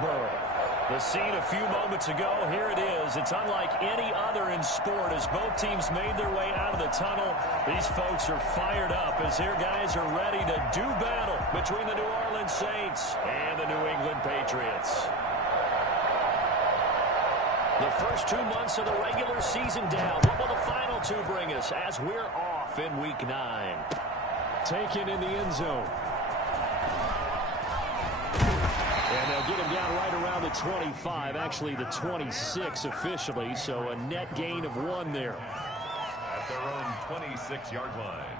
Foxborough. The scene a few moments ago, here it is. It's unlike any other in sport as both teams made their way out of the tunnel. These folks are fired up as their guys are ready to do battle between the New Orleans Saints and the New England Patriots. The first 2 months of the regular season down. What will the final two bring us as we're off in Week 9? Taken in the end zone. And they'll get him down right around the 25, actually the 26 officially, so a net gain of 1 there. At their own 26-yard line.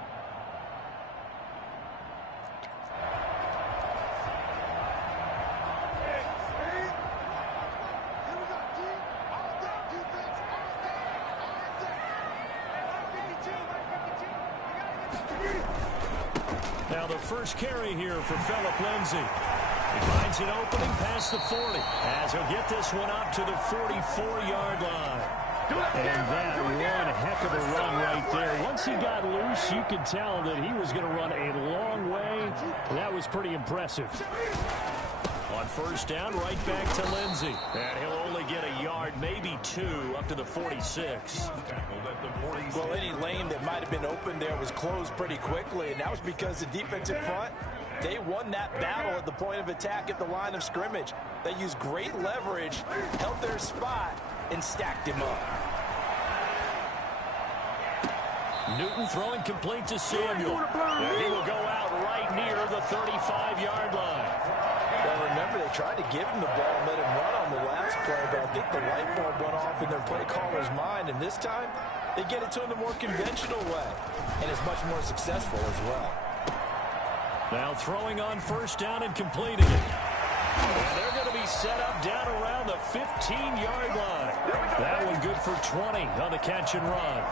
Now the first carry here for Phillip Lindsay. He finds an opening past the 40 as he'll get this one up to the 44-yard line. And that one heck of a run right there. Once he got loose, you could tell that he was going to run a long way. That was pretty impressive. On first down, right back to Lindsay. And he'll only get a yard, maybe 2, up to the 46. Well, any lane that might have been open there was closed pretty quickly, and that was because the defensive front, they won that battle at the point of attack at the line of scrimmage. They used great leverage, held their spot, and stacked him up. Newton throwing complete to Samuel. And he will go out right near the 35-yard line. Well, remember, they tried to give him the ball and let him run on the last play, but I think the light bulb went off in their play caller's mind, and this time they get it to him the more conventional way, and it's much more successful as well. Now throwing on first down and completing it. And they're going to be set up down around the 15-yard line. That one good for 20 on the catch and run.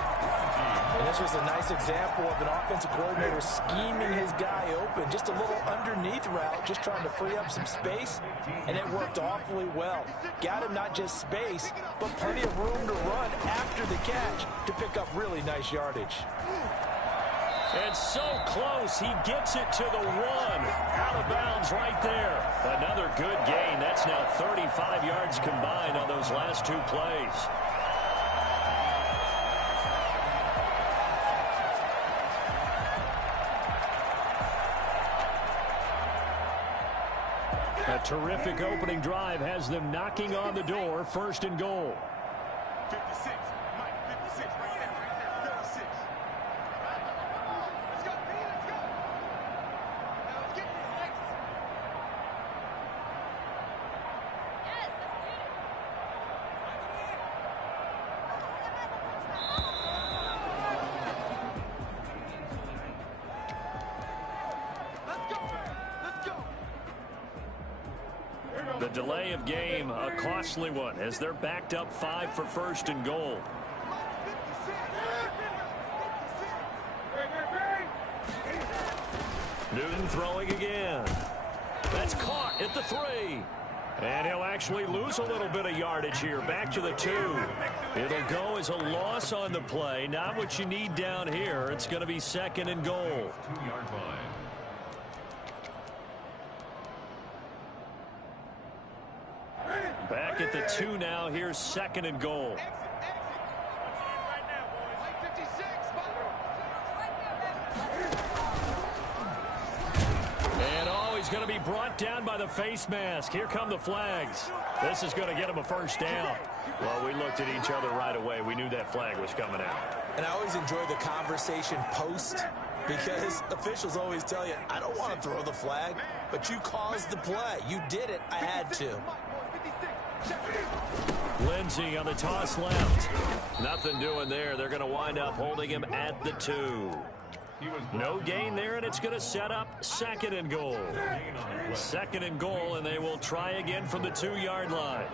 And this was a nice example of an offensive coordinator scheming his guy open. Just a little underneath route, just trying to free up some space, and it worked awfully well. Got him not just space, but plenty of room to run after the catch to pick up really nice yardage. And so close, he gets it to the 1. Out of bounds right there. Another good gain. That's now 35 yards combined on those last 2 plays. A terrific opening drive has them knocking on the door. First and goal. 56. Mike, 56 right there, 56. Let's go, B, let's go. Now let's get 6. Yes, let's get it. Let's go. Let's go. The delay of game, a costly one, as they're backed up 5 for first and goal. Newton throwing again. That's caught at the 3. And he'll actually lose a little bit of yardage here. Back to the 2. It'll go as a loss on the play. Not what you need down here. It's going to be second and goal. 2-yard line. Back at the 2 now. Here's second and goal. And oh, he's going to be brought down by the face mask. Here come the flags. This is going to get him a first down. Well, we looked at each other right away. We knew that flag was coming out. And I always enjoy the conversation post, because officials always tell you, I don't want to throw the flag, but you caused the play. You did it. I had to. Lindsay on the toss left. Nothing doing there. They're going to wind up holding him at the 2. No gain there, and it's going to set up second and goal. Second and goal, and they will try again from the 2-yard line.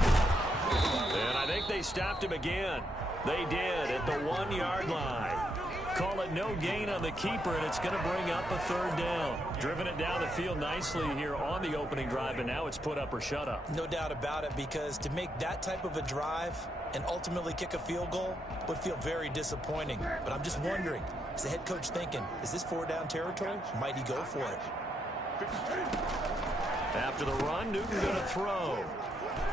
And I think they stopped him again. They did at the 1-yard line. Call it no gain on the keeper, and it's going to bring up a third down. Driven it down the field nicely here on the opening drive, and now it's put up or shut up. No doubt about it, because to make that type of a drive and ultimately kick a field goal would feel very disappointing. But I'm just wondering, is the head coach thinking, is this 4-down territory? Might he go for it? After the run, Newton going to throw.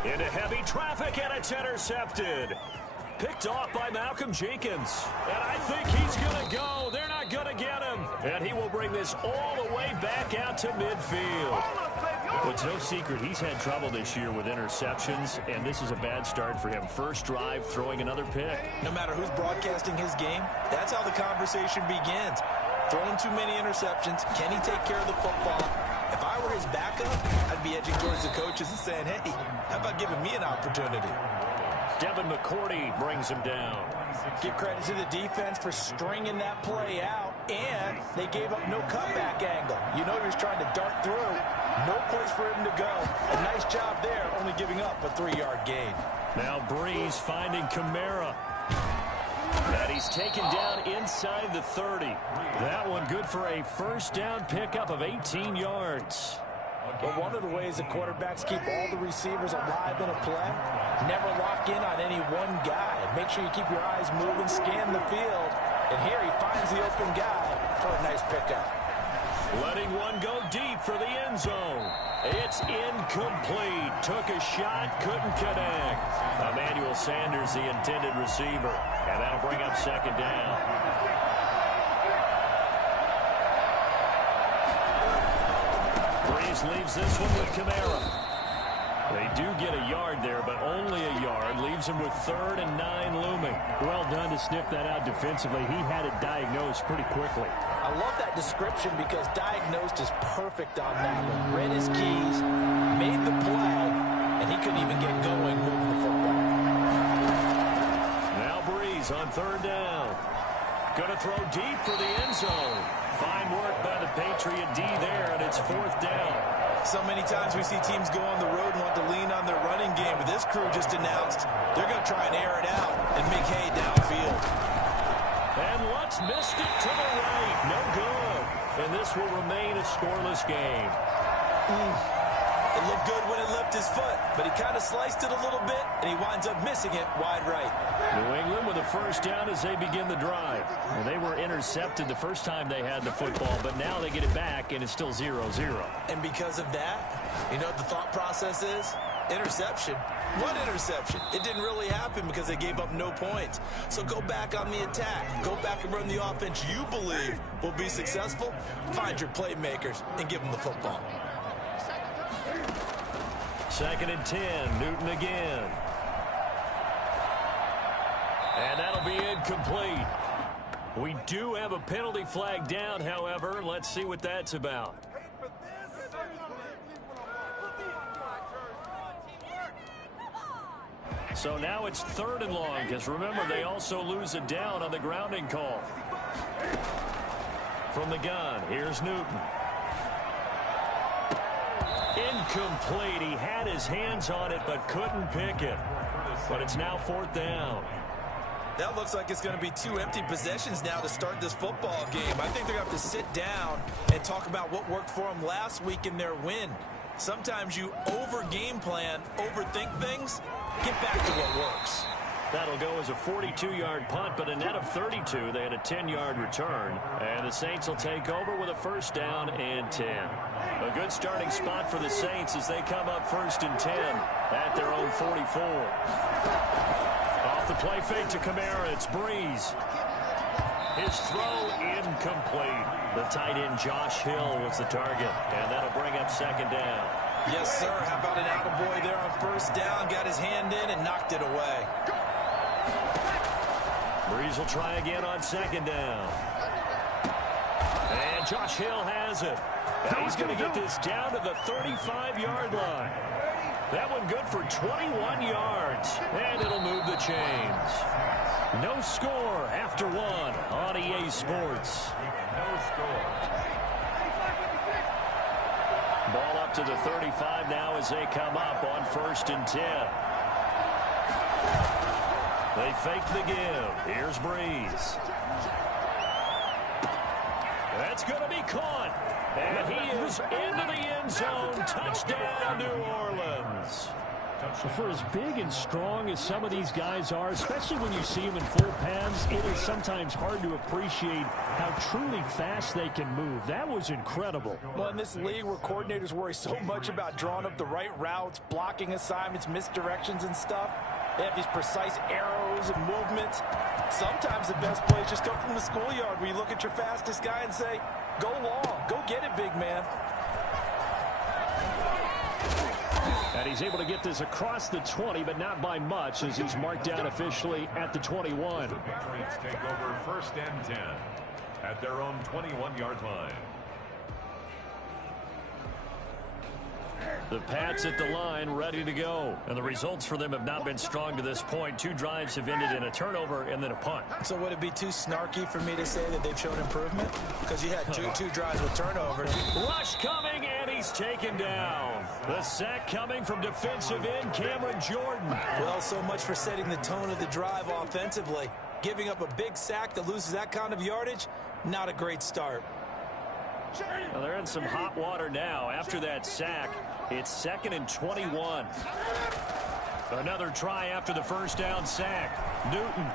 Into heavy traffic, and it's intercepted. Picked off by Malcolm Jenkins. And I think he's going to go. They're not going to get him. And he will bring this all the way back out to midfield. Well, it's no secret he's had trouble this year with interceptions, and this is a bad start for him. First drive, throwing another pick. No matter who's broadcasting his game, that's how the conversation begins. Throwing too many interceptions. Can he take care of the football? If I were his backup, I'd be edging towards the coaches and saying, hey, how about giving me an opportunity? Devin McCourty brings him down. Give credit to the defense for stringing that play out, and they gave up no cutback angle. You know he was trying to dart through. No place for him to go. A nice job there, only giving up a 3-yard gain. Now Breeze finding Kamara. And he's taken down inside the 30. That one good for a first down pickup of 18 yards. Well, one of the ways the quarterbacks keep all the receivers alive in a play, never lock in on any one guy. Make sure you keep your eyes moving, scan the field. And here he finds the open guy for a nice pickup. Letting one go deep for the end zone. It's incomplete. Took a shot, couldn't connect. Emmanuel Sanders, the intended receiver. And that'll bring up second down. Breeze leaves this one with Kamara. They do get a yard there, but only a yard. Leaves him with 3rd and 9 looming. Well done to sniff that out defensively. He had it diagnosed pretty quickly. I love that description because diagnosed is perfect on that one. Read his keys, made the play, and he couldn't even get going moving the football. Now Breeze on 3rd down. Going to throw deep for the end zone. Fine work by the Patriot D there, and it's 4th down. So many times we see teams go on the road and want to lean on their running game, but this crew just announced they're going to try and air it out and make hay downfield. And Lutz missed it to the right. No good. And this will remain a scoreless game. It looked good when it left his foot, but he kind of sliced it a little bit, and he winds up missing it wide right. New England with a first down as they begin the drive. Well, they were intercepted the first time they had the football, but now they get it back, and it's still 0-0. And because of that, you know what the thought process is? Interception. What interception? It didn't really happen because they gave up no points. So go back on the attack. Go back and run the offense you believe will be successful. Find your playmakers and give them the football. 2nd and 10. Newton again. And that'll be incomplete. We do have a penalty flag down, however. Let's see what that's about. So now it's 3rd and long, because remember, they also lose a down on the grounding call. From the gun, here's Newton. Incomplete. He had his hands on it, but couldn't pick it. But it's now 4th down. That looks like it's going to be 2 empty possessions now to start this football game. I think they're going to have to sit down and talk about what worked for them last week in their win. Sometimes you over-game plan, overthink things. Get back to what works. That'll go as a 42-yard punt, but a net of 32. They had a 10-yard return. And the Saints will take over with a first down and 10. A good starting spot for the Saints as they come up 1st and 10 at their own 44. Off the play fake to Kamara, it's Breeze. His throw incomplete. The tight end Josh Hill was the target, and that'll bring up 2nd down. Yes, sir. How about an attaboy there on 1st down? Got his hand in and knocked it away. Breeze will try again on 2nd down. And Josh Hill has it. And he's going to get this down to the 35-yard line. That one good for 21 yards. And it'll move the chains. No score after 1 on EA Sports. No score. Ball up to the 35 now as they come up on 1st and 10. They fake the give. Here's Breeze. That's going to be caught. And he is into the end zone. Touchdown, New Orleans. For as big and strong as some of these guys are, especially when you see them in full pads, it is sometimes hard to appreciate how truly fast they can move. That was incredible. Well, in this league where coordinators worry so much about drawing up the right routes, blocking assignments, misdirections and stuff, they have these precise arrows and movements. Sometimes the best plays just come from the schoolyard where you look at your fastest guy and say, go long, go get it, big man. And he's able to get this across the 20, but not by much, as he's marked down officially at the 21. The Patriots take over 1st and 10 at their own 21-yard line. The Pats at the line, ready to go. And the results for them have not been strong to this point. 2 drives have ended in a turnover and then a punt. So would it be too snarky for me to say that they've shown improvement? Because you had two drives with turnovers. Rush coming, and he's taken down. The sack coming from defensive end Cameron Jordan. Well, so much for setting the tone of the drive offensively. Giving up a big sack that loses that kind of yardage, not a great start. Well, they're in some hot water now after that sack. It's 2nd and 21. Another try after the first down sack. Newton.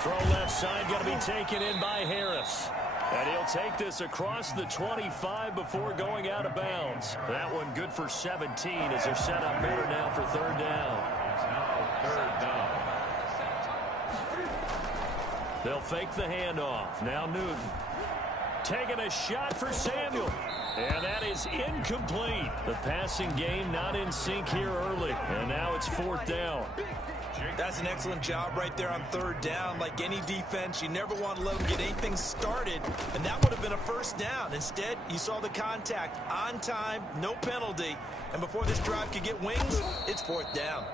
Throw left side, got to be taken in by Harris. And he'll take this across the 25 before going out of bounds. That one good for 17 as they're set up better now for 3rd down. It's now 3rd down. They'll fake the handoff. Now Newton. Taking a shot for Samuel. And that is incomplete. The passing game not in sync here early. And now it's 4th down. That's an excellent job right there on 3rd down. Like any defense, you never want to let them get anything started. And that would have been a 1st down. Instead, you saw the contact on time, no penalty. And before this drive could get wings, it's 4th down.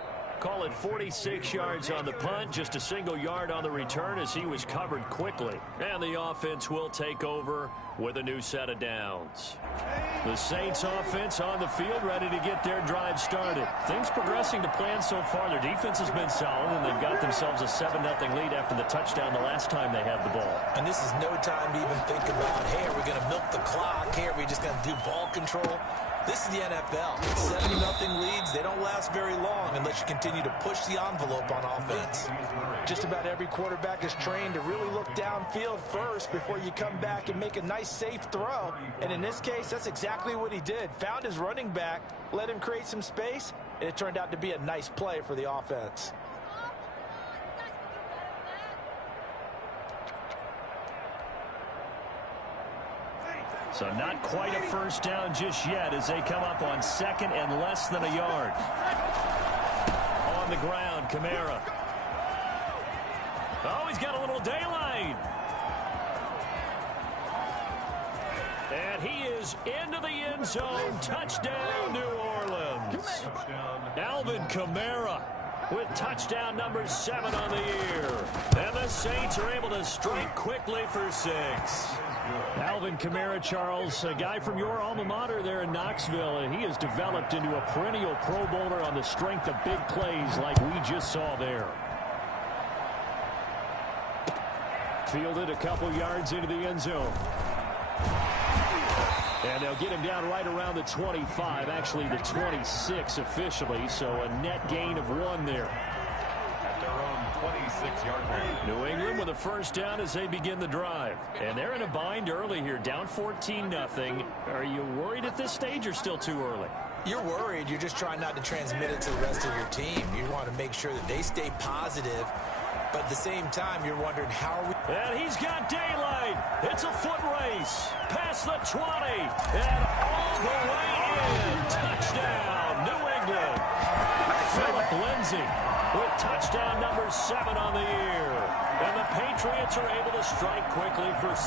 Call it 46 yards on the punt, just a single yard on the return as he was covered quickly. And the offense will take over with a new set of downs. The Saints offense on the field ready to get their drive started. Things progressing to plan so far. Their defense has been solid, and they've got themselves a 7-0 lead after the touchdown the last time they had the ball. And this is no time to even think about, hey, are we going to milk the clock? Hey, are we just going to do ball control? This is the NFL. 7-0 leads, they don't last very long unless you continue to push the envelope on offense. Just about every quarterback is trained to really look downfield first before you come back and make a nice, safe throw. And in this case, that's exactly what he did. Found his running back, let him create some space, and it turned out to be a nice play for the offense. So not quite a 1st down just yet as they come up on 2nd and less than a yard. On the ground, Kamara. Oh, he's got a little daylight. And he is into the end zone. Touchdown, New Orleans. Alvin Kamara with touchdown number 7 on the year. And the Saints are able to strike quickly for 6. Alvin Kamara, Charles, a guy from your alma mater there in Knoxville, and he has developed into a perennial Pro Bowler on the strength of big plays like we just saw there. Fielded a couple yards into the end zone. And they'll get him down right around the 25, actually the 26 officially, so a net gain of 1 there. At their own 26-yard line. New England with a 1st down as they begin the drive. And they're in a bind early here, down 14-0. Are you worried at this stage or still too early? You're worried. You're just trying not to transmit it to the rest of your team. You want to make sure that they stay positive. But at the same time, you're wondering how are we... And he's got daylight. It's a foot race. Past the 20. And all the way in. Touchdown, New England. Philip Lindsay with touchdown number 7 on the year. And the Patriots are able to strike quickly for 6.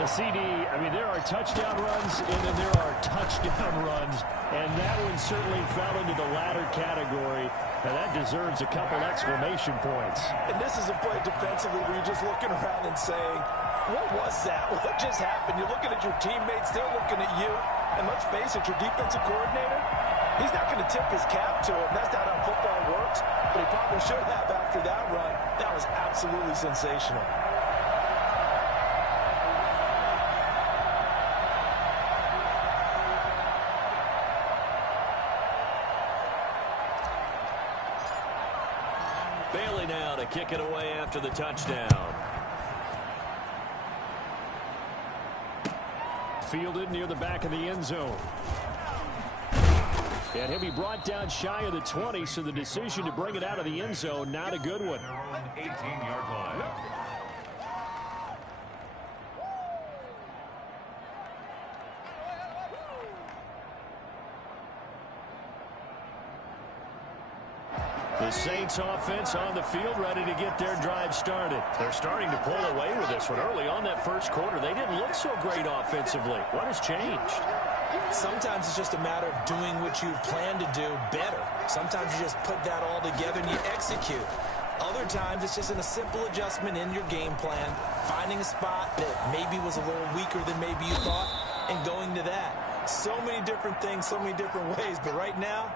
The CD, I mean, there are touchdown runs, and then there are touchdown runs, and that one certainly fell into the latter category, and that deserves a couple exclamation points. And this is a play defensively where you're just looking around and saying, what was that? What just happened? You're looking at your teammates, they're looking at you, and let's face it, your defensive coordinator, he's not going to tip his cap to him. That's not how football works, but he probably should have after that run. That was absolutely sensational. to kick it away after the touchdown. Fielded near the back of the end zone. And he'll be brought down shy of the 20, so the decision to bring it out of the end zone, not a good one. 18-yard line. The Saints offense on the field, ready to get their drive started. They're starting to pull away with this one. Early on that first quarter, they didn't look so great offensively. What has changed? Sometimes it's just a matter of doing what you plan to do better. Sometimes you just put that all together and you execute. Other times it's just a simple adjustment in your game plan, finding a spot that maybe was a little weaker than maybe you thought, and going to that. So many different things, so many different ways, but right now,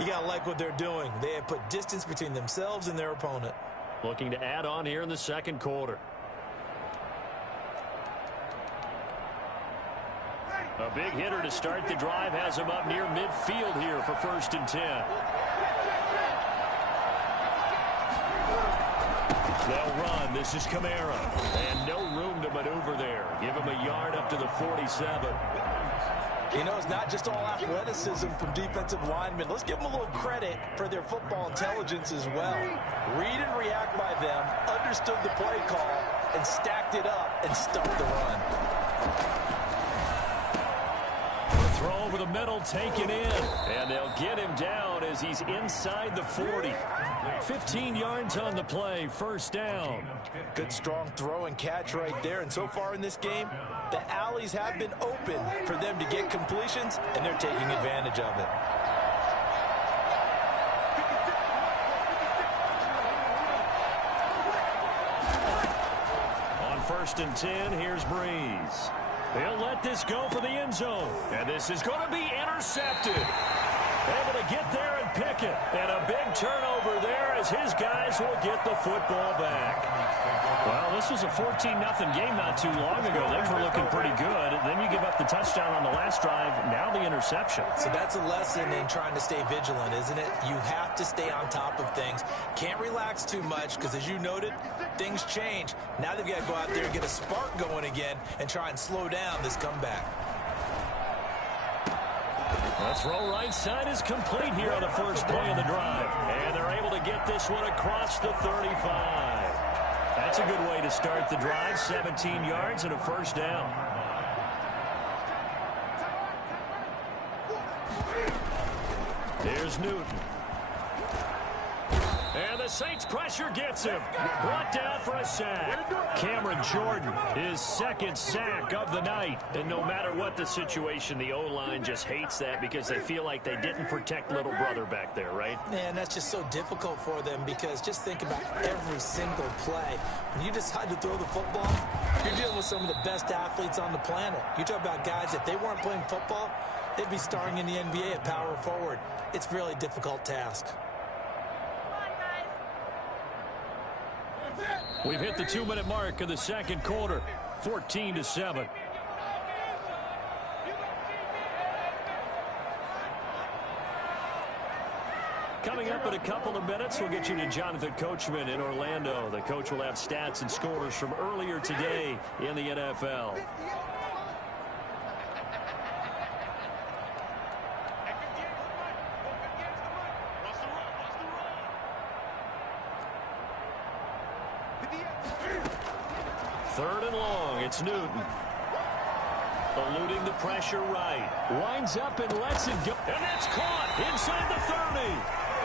you got to like what they're doing. They have put distance between themselves and their opponent. Looking to add on here in the second quarter. A big hitter to start the drive has him up near midfield here for 1st and 10. They'll run. This is Kamara. And no room to maneuver there. Give him a yard up to the 47. You know, it's not just all athleticism from defensive linemen. Let's give them a little credit for their football intelligence as well. Read and react by them, understood the play call, and stacked it up and stuffed the run. Throw over the middle, taken in. And they'll get him down as he's inside the 40. 15 yards on the play, 1st down. Good strong throw and catch right there. And so far in this game, the alleys have been open for them to get completions, and they're taking advantage of it. On 1st and 10, here's Breeze. He'll let this go for the end zone. And this is going to be intercepted. Able to get there and pick it. And a big turnover there as his guys will get the football back. Well, this was a 14-0 game not too long ago. They were looking pretty good. Then you give up the touchdown on the last drive. Now the interception. So that's a lesson in trying to stay vigilant, isn't it? You have to stay on top of things. Can't relax too much because, as you noted, things change. Now they've got to go out there and get a spark going again and try and slow down this comeback. The throw right side is complete here on the first play of the drive. And they're able to get this one across the 35. That's a good way to start the drive. 17 yards and a 1st down. Here's Newton. And the Saints pressure gets him. Brought down for a sack. Cameron Jordan, his 2nd sack of the night. And no matter what the situation, the O-line just hates that because they feel like they didn't protect little brother back there, right? Man, that's just so difficult for them because just think about every single play. When you decide to throw the football, you're dealing with some of the best athletes on the planet. You talk about guys, if they weren't playing football, they'd be starring in the NBA at power forward. It's a really difficult task. We've hit the 2-minute mark of the second quarter, 14-7. Coming up in a couple of minutes, we'll get you to Jonathan Coachman in Orlando. The coach will have stats and scores from earlier today in the NFL. Third and long, it's Newton. Eluding the pressure right. Winds up and lets it go. And that's caught inside the 30.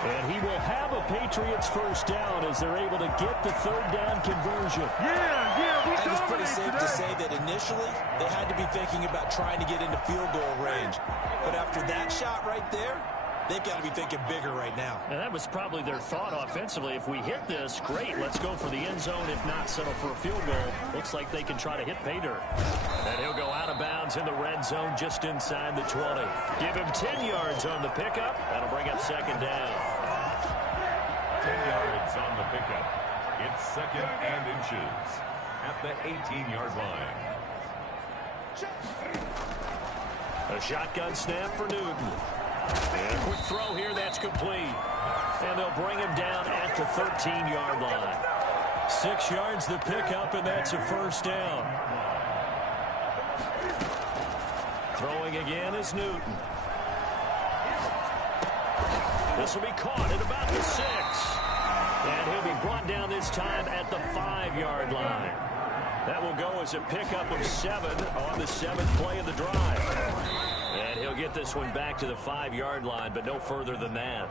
And he will have a Patriots 1st down as they're able to get the 3rd down conversion. I think it's pretty safe to say that initially they had to be thinking about trying to get into field goal range. But after that shot right there, they've got to be thinking bigger right now. And that was probably their thought offensively. If we hit this, great, let's go for the end zone. If not, settle for a field goal. Looks like they can try to hit pay dirt. And he'll go out of bounds in the red zone just inside the 20. Give him 10 yards on the pickup. That'll bring up 2nd down. 10 yards on the pickup. It's 2nd and inches at the 18-yard line. A shotgun snap for Newton. And a quick throw here, that's complete. And they'll bring him down at the 13-yard line. 6 yards the pickup, and that's a first down. Throwing again is Newton. This will be caught at about the 6. And he'll be brought down this time at the 5-yard line. That will go as a pickup of 7 on the 7th play of the drive. And he'll get this one back to the 5-yard line, but no further than that.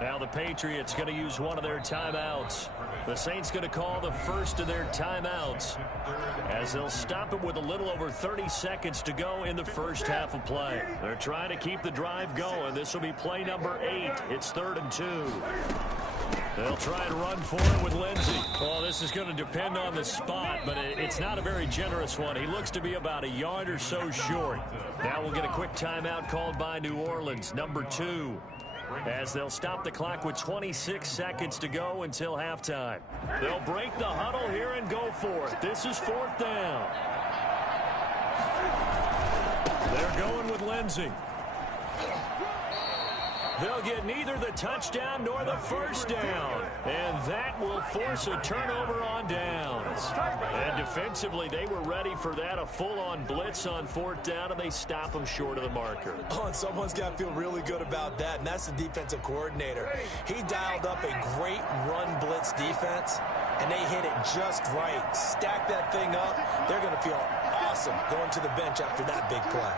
Now the Patriots going to use one of their timeouts. The Saints going to call the first of their timeouts as they'll stop it with a little over 30 seconds to go in the first half of play. They're trying to keep the drive going. This will be play number 8. It's 3rd and 2. They'll try and run for it with Lindsey. Oh, this is going to depend on the spot, but it's not a very generous one. He looks to be about a yard or so short. Now we'll get a quick timeout called by New Orleans, number 2. As they'll stop the clock with 26 seconds to go until halftime. They'll break the huddle here and go for it. This is 4th down. They're going with Lindsey. They'll get neither the touchdown nor the first down. And that will force a turnover on downs. And defensively, they were ready for that. A full-on blitz on 4th down, and they stop them short of the marker. Oh, and someone's got to feel really good about that, and that's the defensive coordinator. He dialed up a great run blitz defense, and they hit it just right. Stack that thing up. They're going to feel awesome going to the bench after that big play.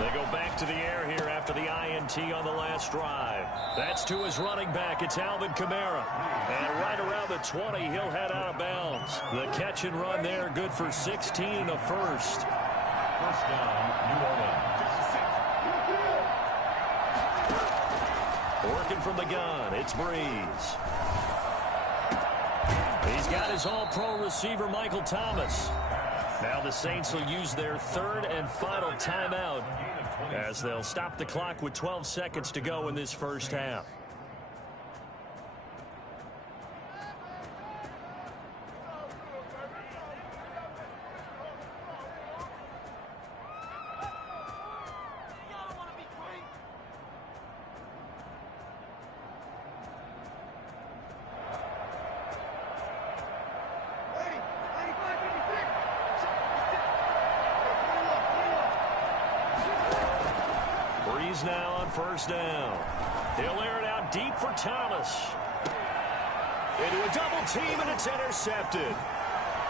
They go back to the air here after the INT on the last drive. That's to his running back. It's Alvin Kamara. And right around the 20, he'll head out of bounds. The catch and run there, good for 16 and a first. First down, New Orleans. Working from the gun, it's Breeze. He's got his all-pro receiver, Michael Thomas. Now the Saints will use their 3rd and final timeout as they'll stop the clock with 12 seconds to go in this first half. Now on first down. He'll air it out deep for Thomas. Into a double team, and it's intercepted.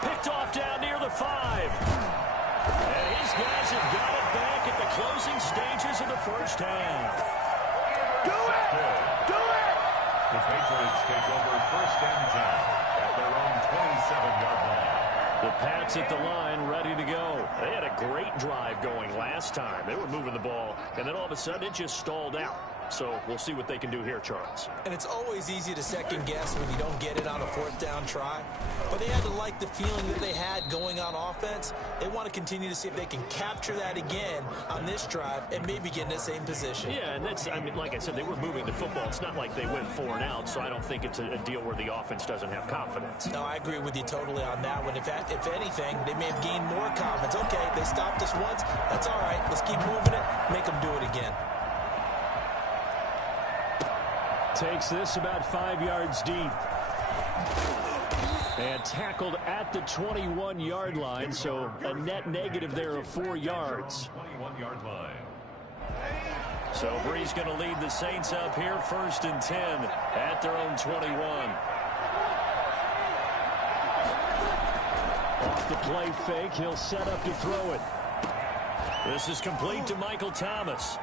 Picked off down near the 5. And his guys have got it back at the closing stages of the first half. Do it! Do it! The Patriots take over 1st and 10 at their own 27-yard line. The Pats at the line, ready to go. They had a great drive going last time. They were moving the ball, and then all of a sudden it just stalled out. So we'll see what they can do here, Charles. And it's always easy to second guess when you don't get it on a 4th down try. But they had to like the feeling that they had going on offense. They want to continue to see if they can capture that again on this drive and maybe get in the same position. Yeah, and that's, I mean, like I said, they were moving the football. It's not like they went 4 and out, so I don't think it's a deal where the offense doesn't have confidence. No, I agree with you totally on that one. If anything, they may have gained more confidence. Okay, they stopped us once. That's all right. Let's keep moving it. Make them do it again. Takes this about 5 yards deep. And tackled at the 21-yard line, so a net negative there of 4 yards. 21-yard line. So Breeze going to lead the Saints up here, 1st and 10 at their own 21. Off the play fake, he'll set up to throw it. This is complete to Michael Thomas.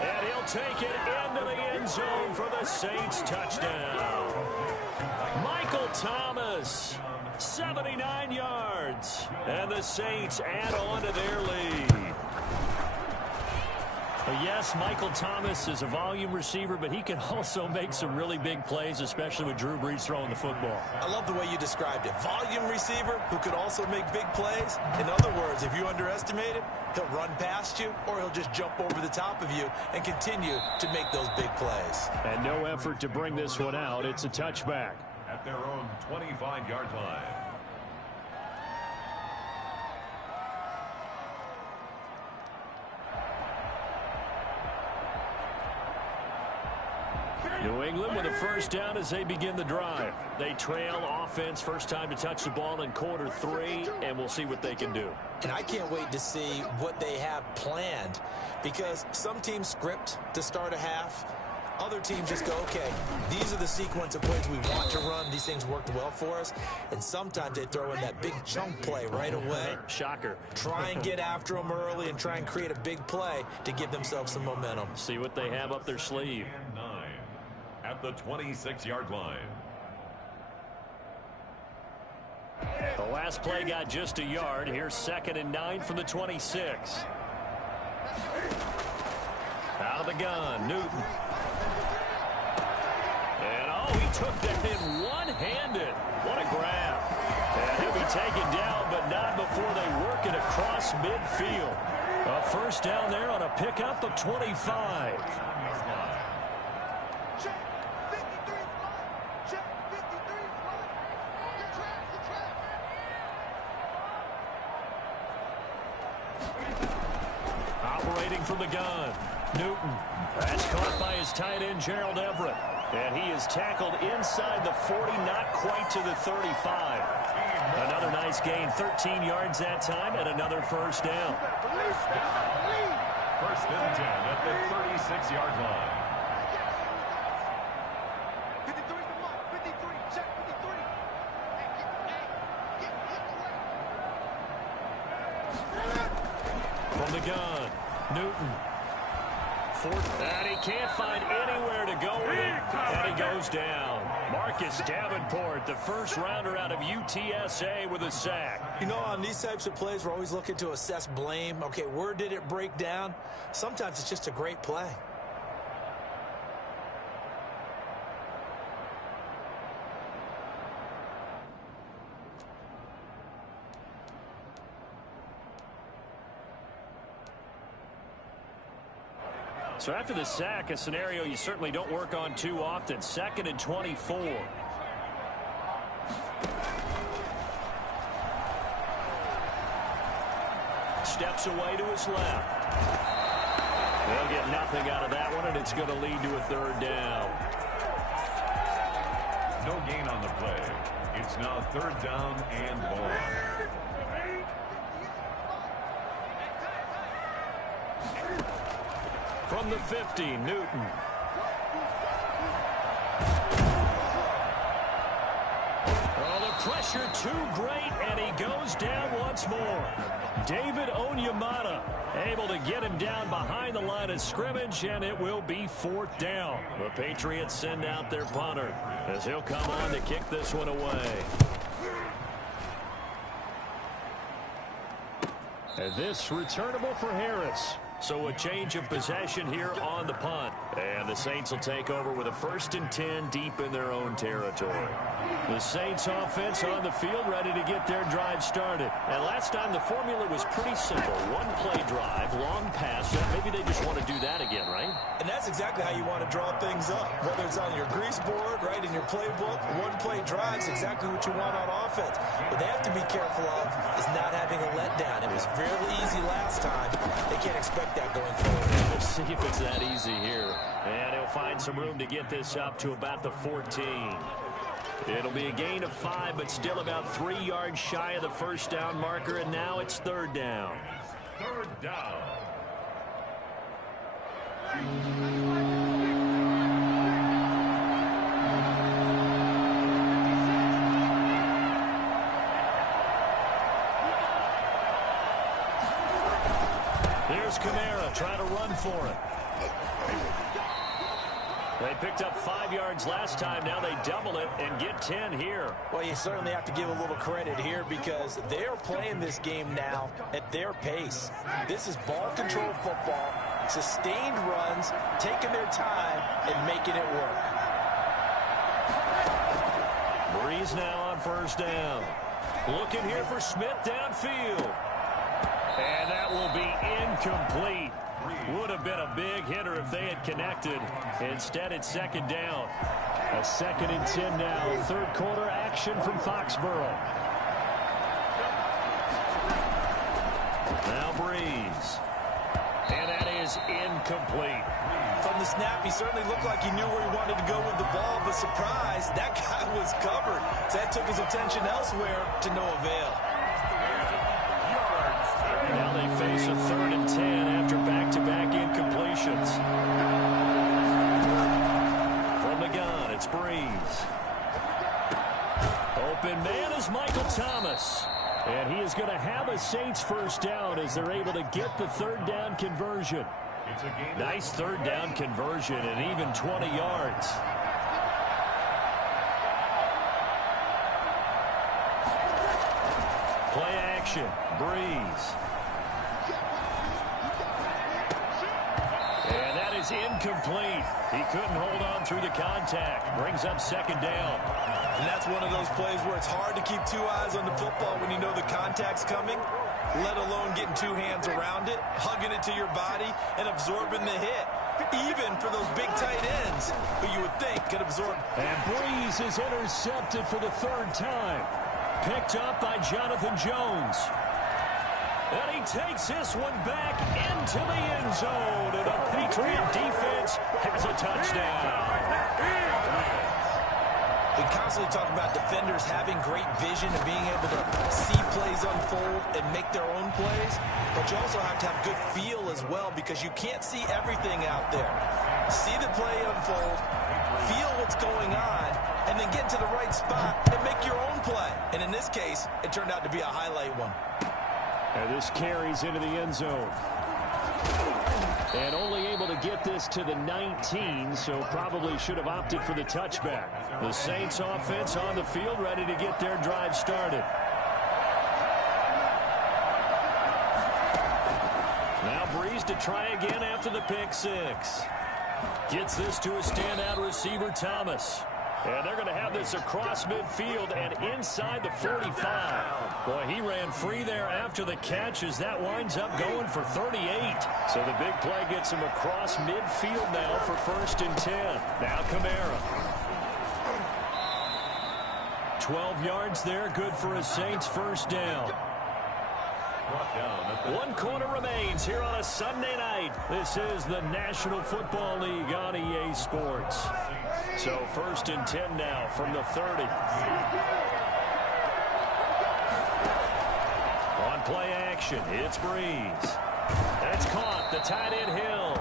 And he'll take it into the end zone for the Saints touchdown. Michael Thomas, 79 yards. And the Saints add on to their lead. Yes, Michael Thomas is a volume receiver, but he can also make some really big plays, especially with Drew Brees throwing the football. I love the way you described it. Volume receiver who could also make big plays. In other words, if you underestimate him, he'll run past you or he'll just jump over the top of you and continue to make those big plays. And no effort to bring this one out. It's a touchback. At their own 25-yard line. New England with a first down as they begin the drive. They trail offense, first time to touch the ball in quarter 3, and we'll see what they can do. And I can't wait to see what they have planned, because some teams script to start a half. Other teams just go, okay, these are the sequence of plays we want to run. These things worked well for us. And sometimes they throw in that big chunk play right away. Shocker. Try and get after them early and try and create a big play to give themselves some momentum. See what they have up their sleeve. 9 at the 26-yard line. The last play got just a yard. Here's 2nd and 9 from the 26. Out of the gun, Newton. And, oh, he took that in one-handed. What a grab. And he'll be taken down, but not before they work it across midfield. A first down there on a pickup of 25. Operating from the gun, Newton. That's caught by his tight end, Gerald Everett. And he is tackled inside the 40, not quite to the 35. Another nice gain, 13 yards that time, and another first down. First and 10 at the 36-yard line. 53 for Mike. 53. Check 53. From the gun, Newton. And he can't find anywhere to go with it, and he goes down. Marcus Davenport, the first rounder out of UTSA, with a sack. You know, on these types of plays, we're always looking to assess blame. Okay, where did it break down? Sometimes it's just a great play. So after the sack, a scenario you certainly don't work on too often. 2nd and 24. Steps away to his left. They'll get nothing out of that one, and it's going to lead to a 3rd down. No gain on the play. It's now 3rd down and long. From the 50, Newton. Oh, the pressure too great, and he goes down once more. David Onyemata able to get him down behind the line of scrimmage, and it will be 4th down. The Patriots send out their punter as he'll come on to kick this one away. And this returnable for Harris. So a change of possession here on the punt. And the Saints will take over with a 1st and 10 deep in their own territory. The Saints offense on the field ready to get their drive started. And last time the formula was pretty simple. One play drive, long pass. Maybe they just want to do that again, right? And that's exactly how you want to draw things up. Whether it's on your grease board, right, in your playbook, one play drive is exactly what you want on offense. What they have to be careful of is not having a letdown. It was fairly easy last time. They can't expect that going forward. We'll see if it's that easy here. And he'll find some room to get this up to about the 14. It'll be a gain of 5, but still about 3 yards shy of the first down marker, and now it's 3rd down. 3rd down. Here's Kamara trying to run for it. They picked up 5 yards last time. Now they double it and get 10 here. Well, you certainly have to give a little credit here because they're playing this game now at their pace. This is ball control football, sustained runs, taking their time and making it work. Breeze now on 1st down. Looking here for Smith downfield. And that will be incomplete. Would have been a big hitter if they had connected. Instead, it's 2nd down. A 2nd and 10 now. 3rd quarter action from Foxborough. Now Breeze. And that is incomplete. From the snap, he certainly looked like he knew where he wanted to go with the ball, but surprise, that guy was covered. So that took his attention elsewhere to no avail. Now they face a 3rd and 10 after back-to-back incompletions. From the gun, it's Breeze. Open man is Michael Thomas. And he is going to have a Saints first down as they're able to get the 3rd down conversion. Nice 3rd down conversion and even 20 yards. Play action. Breeze. And that is incomplete. He couldn't hold on through the contact. Brings up 2nd down. And that's one of those plays where it's hard to keep 2 eyes on the football when you know the contact's coming, let alone getting 2 hands around it, hugging it to your body, and absorbing the hit, even for those big tight ends who you would think could absorb. And Breeze is intercepted for the 3rd time. Picked up by Jonathan Jones. And he takes this one back into the end zone. And the Patriot defense has a touchdown. We constantly talk about defenders having great vision and being able to see plays unfold and make their own plays, but you also have to have good feel as well because you can't see everything out there. See the play unfold, feel what's going on, and then get to the right spot and make your own play. And in this case, it turned out to be a highlight one. And this carries into the end zone. And only able to get this to the 19, so probably should have opted for the touchback. The Saints offense on the field, ready to get their drive started. Now Breeze to try again after the pick 6. Gets this to a standout receiver, Thomas. And they're going to have this across midfield and inside the 45. Boy, he ran free there after the catch as that winds up going for 38. So the big play gets him across midfield now for 1st and 10. Now Kamara. 12 yards there, good for a Saints first down. 1 quarter remains here on a Sunday night. This is the National Football League on EA Sports. So 1st and 10 now from the 30. On play action, it's Breeze. That's caught, the tight end Hill.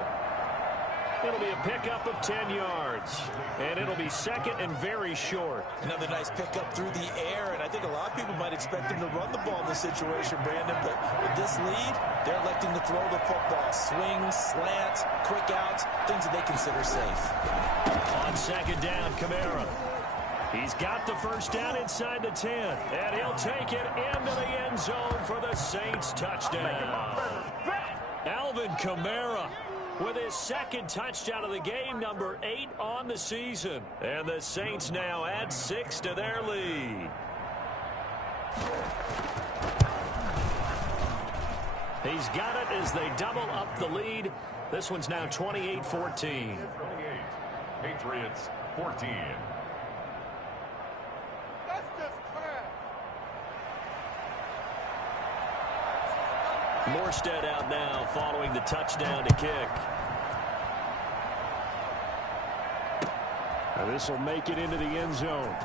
It'll be a pickup of 10 yards. And it'll be 2nd and very short. Another nice pickup through the air, and I think a lot of people might expect him to run the ball in this situation, Brandon, but with this lead, they're electing to throw the football. Swings, slants, quick outs, things that they consider safe. On 2nd down, Kamara. He's got the first down inside the 10, and he'll take it into the end zone for the Saints touchdown. Alvin Kamara with his 2nd touchdown of the game, number 8 on the season. And the Saints now add 6 to their lead. He's got it as they double up the lead. This one's now 28-14. Patriots 14. Morstead out now following the touchdown to kick. Now this will make it into the end zone.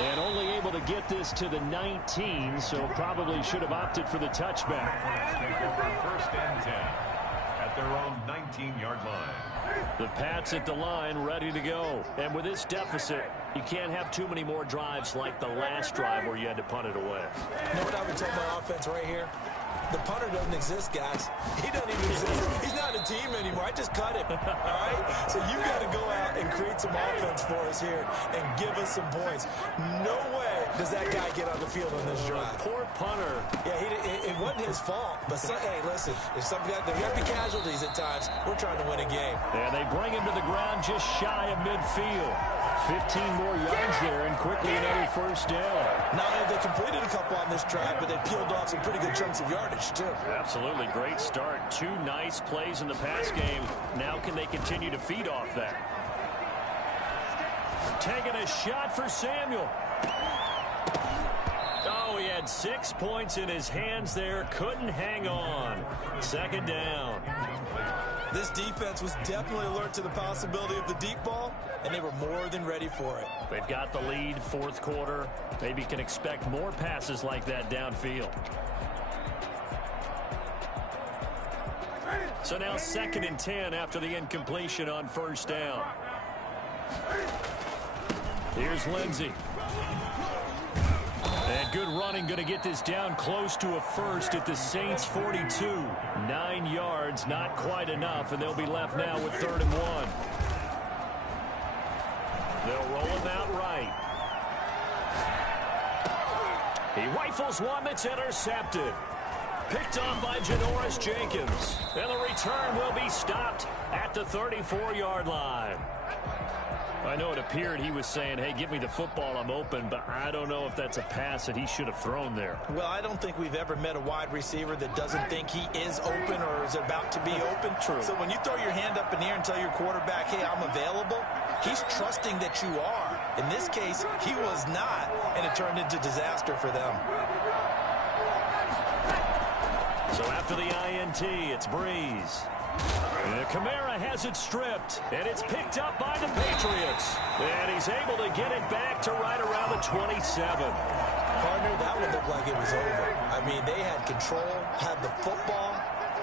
And only able to get this to the 19, so probably should have opted for the touchback. 1st and 10 at their own 19-yard line. The Pats at the line ready to go. And with this deficit, you can't have too many more drives like the last drive where you had to punt it away. You know what I would tell my offense right here? The punter doesn't exist, guys. He doesn't even exist. He's not a team anymore. I just cut him, all right? So you've got to go out and create some offense for us here and give us some points. No way does that guy get on the field on this drive. Poor punter. Yeah, it wasn't his fault. But, hey, listen, if something there got to be casualties at times. We're trying to win a game. And they bring him to the ground just shy of midfield. 15 more yards there and quickly another first down. Not only have they completed a couple on this drive, but they peeled off some pretty good chunks of yardage, too. Absolutely. Great start. 2 nice plays in the pass game. Now can they continue to feed off that? Taking a shot for Samuel. Oh, he had had 6 points in his hands there. Couldn't hang on. Second down. This defense was definitely alert to the possibility of the deep ball, and they were more than ready for it. They've got the lead, fourth quarter. Maybe can expect more passes like that downfield. So now 2nd and 10 after the incompletion on first down. Here's Lindsey. And good running, going to get this down close to a first at the Saints 42. 9 yards, not quite enough, and they'll be left now with 3rd and 1. They'll roll him out right. He rifles one that's intercepted. Picked off by Janoris Jenkins. And the return will be stopped at the 34-yard line. I know it appeared he was saying, hey, give me the football, I'm open, but I don't know if that's a pass that he should have thrown there. Well, I don't think we've ever met a wide receiver that doesn't think he is open or is about to be open. True. So when you throw your hand up in the air and tell your quarterback, hey, I'm available, he's trusting that you are. In this case, he was not, and it turned into disaster for them. So after the INT, it's Breeze. And Kamara has it stripped, and it's picked up by the Patriots. And he's able to get it back to right around the 27. Partner, that would look like it was over. I mean, they had control, had the football,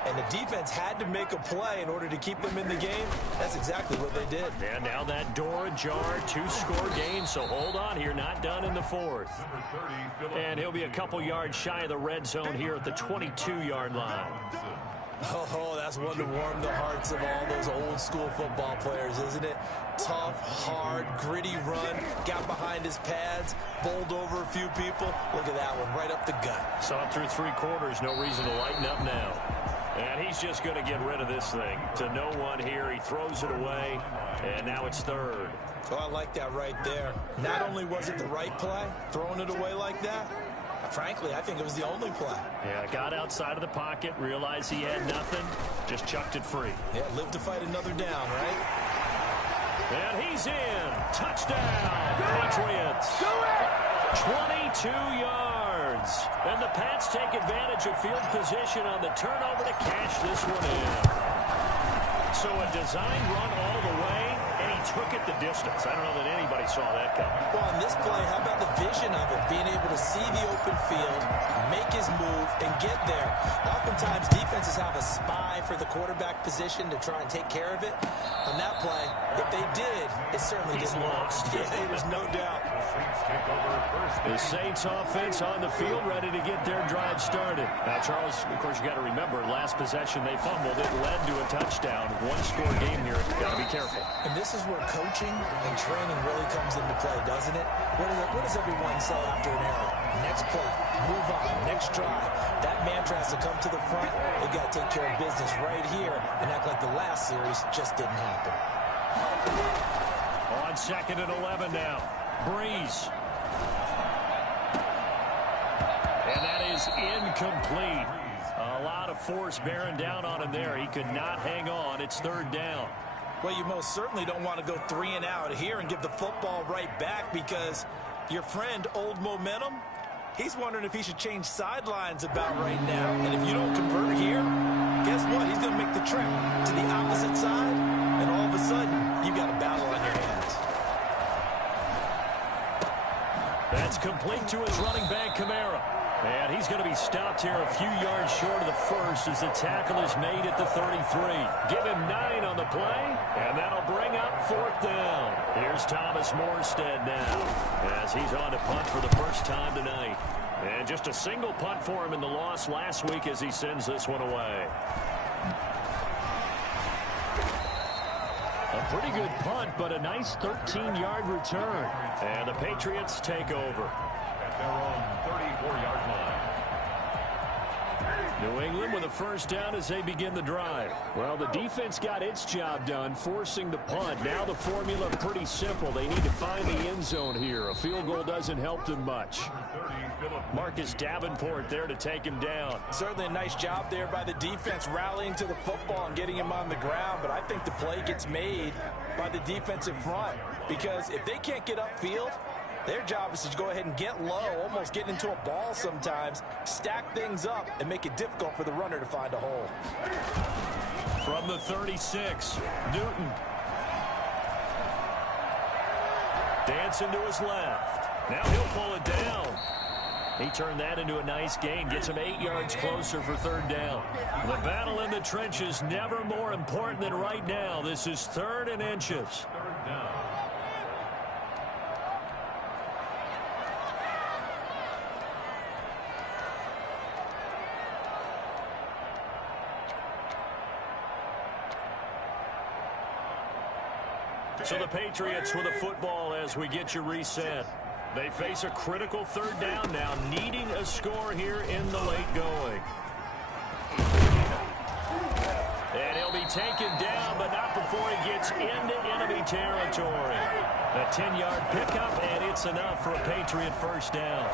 and the defense had to make a play in order to keep them in the game. That's exactly what they did. And now that door ajar, 2-score game, so hold on here, not done in the 4th. And he'll be a couple yards shy of the red zone here at the 22-yard line. Oh, that's one to warm the hearts of all those old-school football players, isn't it? Tough, hard, gritty run, got behind his pads, bowled over a few people. Look at that one, right up the gut. Saw it through 3 quarters, no reason to lighten up now. And he's just going to get rid of this thing. To no one here, he throws it away, and now it's 3rd. Oh, I like that right there. Not only was it the right play, throwing it away like that, frankly, I think it was the only play. Yeah, got outside of the pocket, realized he had nothing, just chucked it free. Yeah, live to fight another down, right? And he's in. Touchdown, Patriots. 22 yards. And the Pats take advantage of field position on the turnover to cash this one in. So a design run all the way, and he took it the distance. I don't know that anybody saw that coming. Well, on this play, how about the vision of it? Being able to see the open field, make his move, and get there. Oftentimes, defenses have a spy for the quarterback position to try and take care of it. On that play, if they did, it certainly He's didn't lost. work. Yeah, there's no doubt. The Saints offense on the field, ready to get their drive started. Now, Charles, of course, you got to remember, last possession they fumbled. It led to a touchdown. 1-score game here. Got to be careful. And this is where coaching and training really comes into play, doesn't it? What does everyone say after an error? Next play, move on, next drive. That mantra has to come to the front. They got to take care of business right here and act like the last series just didn't happen. On 2nd and 11 now. Breeze. And that is incomplete. A lot of force bearing down on him there. He could not hang on. It's 3rd down. Well, you most certainly don't want to go 3 and out here and give the football right back, because your friend, Old Momentum, he's wondering if he should change sidelines about right now. And if you don't convert here, guess what? He's going to make the trip to the opposite side, and all of a sudden, you've got a battle on your hands. That's complete to his running back, Kamara. And he's going to be stopped here a few yards short of the first as the tackle is made at the 33. Give him 9 on the play, and that'll bring up 4th down. Here's Thomas Morstead now as he's on to punt for the first time tonight. And just a single punt for him in the loss last week as he sends this one away. A pretty good punt, but a nice 13-yard return. And the Patriots take over. At their own 34-yard line. New England with a first down as they begin the drive. Well, the defense got its job done, forcing the punt. Now the formula pretty simple. They need to find the end zone here. A field goal doesn't help them much. Marcus Davenport there to take him down. Certainly a nice job there by the defense, rallying to the football and getting him on the ground. But I think the play gets made by the defensive front, because if they can't get upfield, Their job is to go ahead and get low, almost get into a ball sometimes, stack things up, and make it difficult for the runner to find a hole. From the 36, Newton. Dancing to his left. Now he'll pull it down. He turned that into a nice gain, gets him 8 yards closer for third down. The battle in the trenches never more important than right now. This is 3rd and inches. Third down. So the Patriots with a football as we get you reset. They face a critical third down now, needing a score here in the late going. And he'll be taken down, but not before he gets into enemy territory. A 10-yard pickup, and it's enough for a Patriot first down.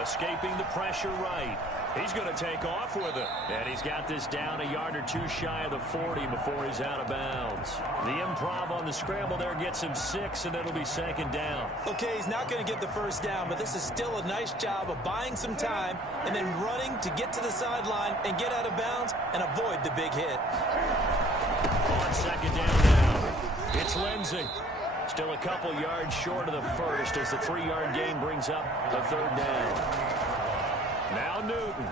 Escaping the pressure right. He's going to take off with it. And he's got this down a yard or two shy of the 40 before he's out of bounds. The improv on the scramble there gets him 6, and it'll be second down. Okay, he's not going to get the first down, but this is still a nice job of buying some time and then running to get to the sideline and get out of bounds and avoid the big hit. On second down now, it's Lindsey. Still a couple yards short of the first as the 3-yard gain brings up the third down. Now Newton.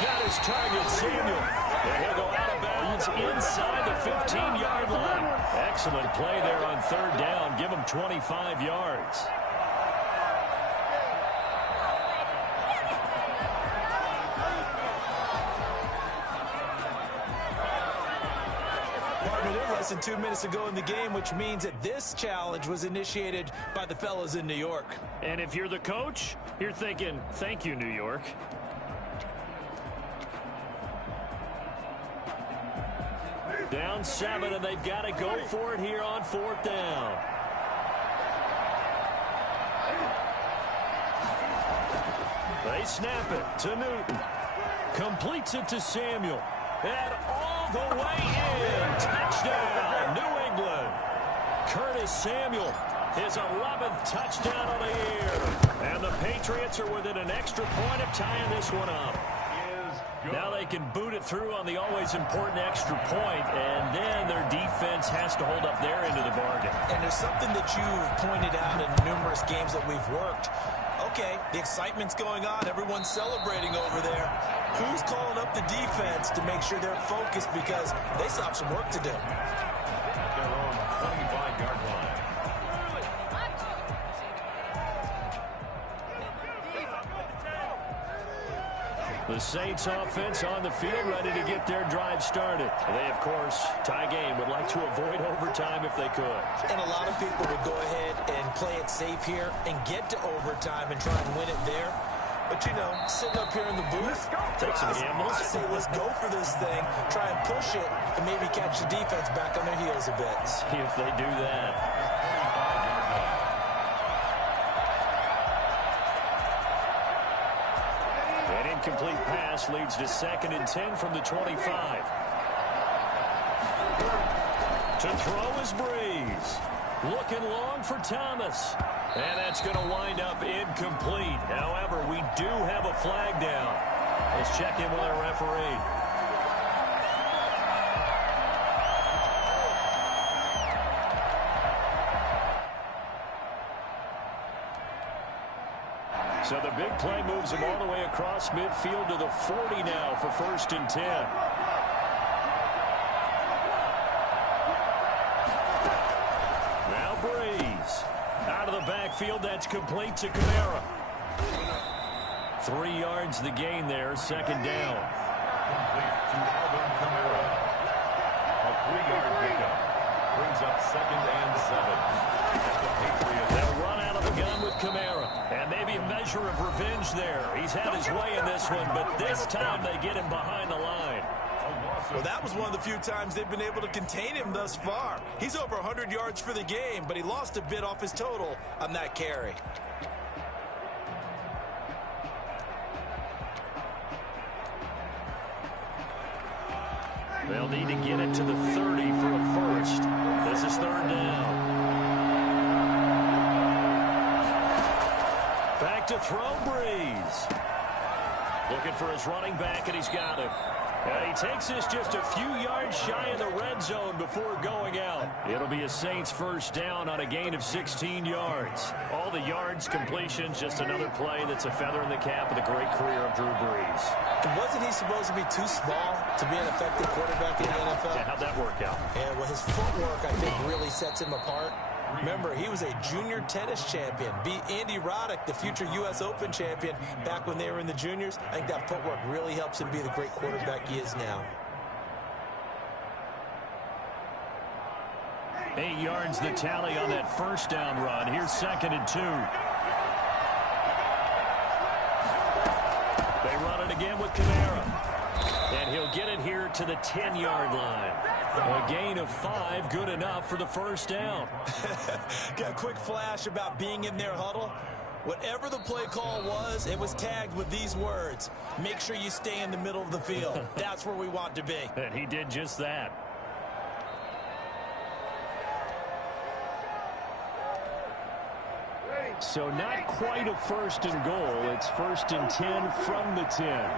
Got his target, Samuel. And he'll go out of bounds inside the 15-yard line. Excellent play there on third down. Give him 25 yards. Less than 2 minutes ago in the game, which means that this challenge was initiated by the fellas in New York. And if you're the coach, you're thinking, thank you, New York. Down 7, and they've got to go for it here on 4th down. They snap it to Newton. Completes it to Samuel. And all the way in. Touchdown, New England. Curtis Samuel, his 11th touchdown of the year. And the Patriots are within an extra point of tying this one up. Now they can boot it through on the always important extra point, and then their defense has to hold up their end of the bargain. And there's something that you've pointed out in numerous games that we've worked. Okay, the excitement's going on. Everyone's celebrating over there. Who's calling up the defense to make sure they're focused because they still have some work to do? At their own 25-yard line. The Saints offense on the field ready to get their drive started. They, of course, tie game, would like to avoid overtime if they could. And a lot of people would go ahead and play it safe here and get to overtime and try and win it there. But, you know, sitting up here in the booth, Take some gambles. I say let's go for this thing, try and push it, and maybe catch the defense back on their heels a bit. See if they do that. An incomplete pass leads to 2nd and 10 from the 25. To throw is Breeze. Looking long for Thomas. And that's going to wind up incomplete. However, we do have a flag down. Let's check in with our referee. So the big play moves him all the way across midfield to the 40 now for 1st and 10. Now Breeze. Out of the backfield, that's complete to Kamara. 3 yards the gain there, 2nd down. Complete to Alvin Kamara. A 3-yard pickup. Brings up 2nd and 7. They'll run out of the gun with Kamara. And maybe a measure of revenge there. He's had his way in this one, but this time they get him behind the line. Well, that was one of the few times they've been able to contain him thus far. He's over 100 yards for the game, but he lost a bit off his total on that carry. They'll need to get it to the 30 for a first. This is third down. Back to throw, Breeze. Looking for his running back, and he's got him. And he takes this just a few yards shy of the red zone before going out. It'll be a Saints first down on a gain of 16 yards. All the yards, completions, just another play that's a feather in the cap of the great career of Drew Brees. Wasn't he supposed to be too small to be an effective quarterback in the NFL? Yeah, how'd that work out? And well, his footwork, I think, really sets him apart. Remember, he was a junior tennis champion. Beat Andy Roddick, the future U.S. Open champion, back when they were in the juniors. I think that footwork really helps him be the great quarterback he is now. 8 yards the tally on that first down run. Here's 2nd and 2. They run it again with Kamara. And he'll get it here to the 10-yard line. A gain of 5, good enough for the first down. Got a quick flash about being in their huddle. Whatever the play call was, it was tagged with these words: make sure you stay in the middle of the field. That's where we want to be. And he did just that. So not quite a first and goal. It's 1st and 10 from the 10.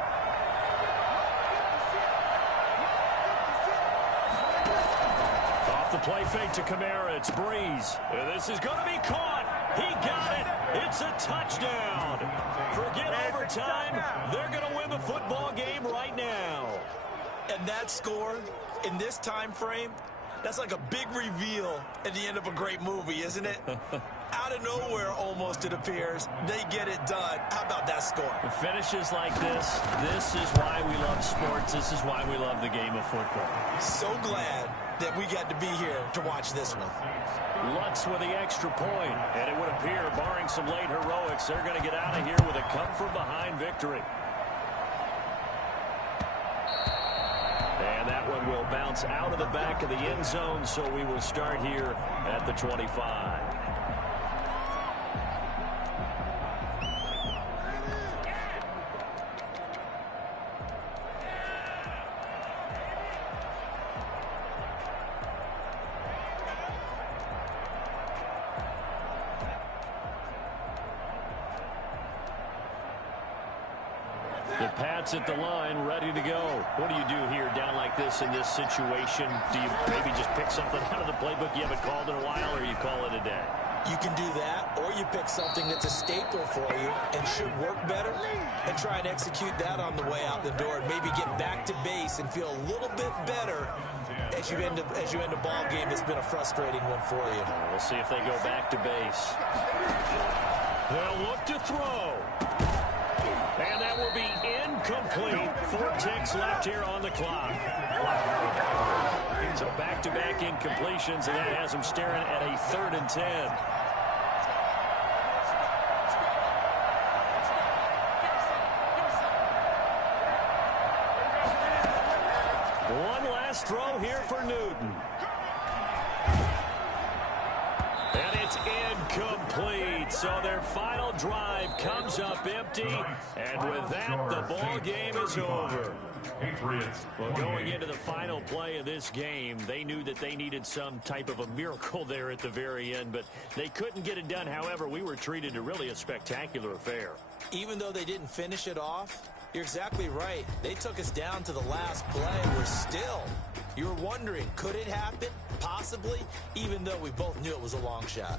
The play fake to Kamara. It's Breeze. This is going to be caught. He got it. It's a touchdown. Forget overtime. They're going to win the football game right now. And that score in this time frame, that's like a big reveal at the end of a great movie, isn't it? Out of nowhere, almost, it appears. They get it done. How about that score? Finishes like this. This is why we love sports. This is why we love the game of football. So glad that we got to be here to watch this one. Lutz with the extra point. And it would appear, barring some late heroics, they're going to get out of here with a come-from-behind victory. And that one will bounce out of the back of the end zone, so we will start here at the 25. The Pats at the line, ready to go. What do you do here down like this in this situation? Do you maybe just pick something out of the playbook you haven't called in a while, or you call it a day? You can do that, or you pick something that's a staple for you and should work better and try and execute that on the way out the door and maybe get back to base and feel a little bit better as you end a ball game that's been a frustrating one for you. We'll see if they go back to base. They'll look to throw. And that will be incomplete. 4 ticks left here on the clock. So back-to-back incompletions, and that has him staring at a 3rd and 10. One last throw here for Newton. And it's incomplete. So their final drive comes up empty. And with that, the ball game is over. Well, going into the final play of this game, they knew that they needed some type of a miracle there at the very end, but they couldn't get it done. However, we were treated to really a spectacular affair. Even though they didn't finish it off, you're exactly right. They took us down to the last play. We're still. You were wondering, could it happen? Possibly, even though we both knew it was a long shot.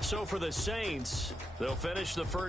So for the Saints, they'll finish the first